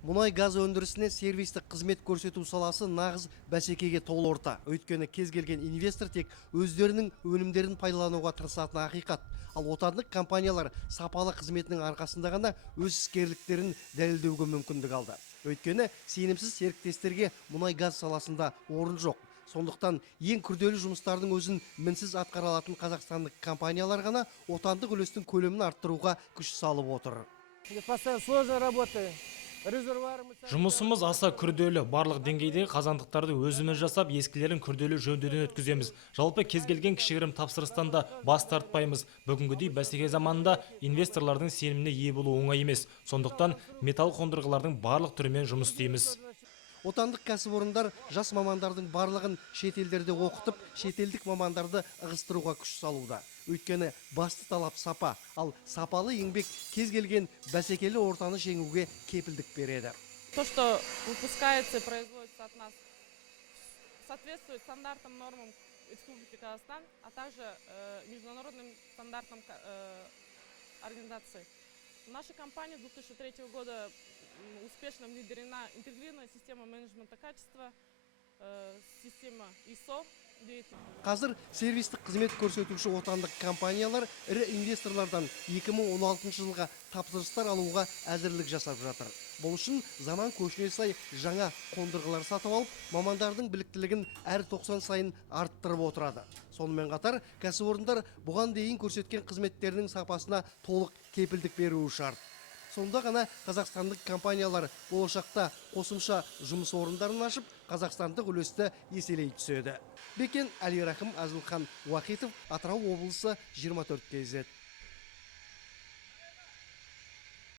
Мұнай газ өндірісіне сервистік қызмет көрсету саласы нағыз бәсекеге толы орта. Өйткені кез келген инвестор тек өздерінің өнімдерін пайдалануға тырысатыны ақиқат. Ал отандық компаниялар сапалы қызметінің арқасында ғана өз іскерліктерін дәлелдеуге мүмкіндік алды. Өйткені сенімсіз серіктестерге мұнай газ саласында орын жоқ. Сондықтан ең күрделі жұмыстардың өзін мінсіз атқара алатын қазақстандық компаниялар ғана отандық үлестің көлемін арттыруға күш салып отыр. Жұмысымыз аса күрделі. Барлық деңгейдегі қазандықтарды өзіміз жасап, ескілерін күрделі жөндеуден өткіземіз. Жалпы кез келген кішігірім тапсырыстан да бас тартпаймыз. Бүгінгідей бәсеке заманында инвесторлардың сеніміне ие болу оңай емес. Сондықтан металл қондырғылардың барлық түрімен жұмыс істейміз. Отандық кәсіпорындар жас мамандардың барлығын шетелдерде оқытып, шетелдік мамандарды ығыстыруға күш салуда. Өйткені басты талап сапа, ал сапалы еңбек кез келген бәсекелі ортаны жеңуге кепілдік береді. То, что выпускается и производится от нас, соответствует стандартам, нормам Республики Казахстан, а также международным стандартам организации. В нашей компании с 2003 года успешно внедрена интегрированная система менеджмента качества, система ISO. Қазір сервистік қызмет көрсетуші отандық компаниялар ірі инвесторлардан 2016 жылға тапсырыстар алуға әзірлік жасап жатыр. Бұл үшін заман көшіне сай жаңа қондырғылар сатып алып, мамандардың біліктілігін әр 90 сайын арттырып отырады. Сонымен қатар кәсіпорындар бұған дейін көрсеткен қызметтерінің сапасына толық кепілдік беруі шарт. Сонда ғана қазақстандық компаниялар болашақта қосымша жұмыс орындарын ашып, қазақстандық үлесті еселей түседі. Бекен Әлирахым, Әзілхан Уахитов, Атырау облысы 24 KZ.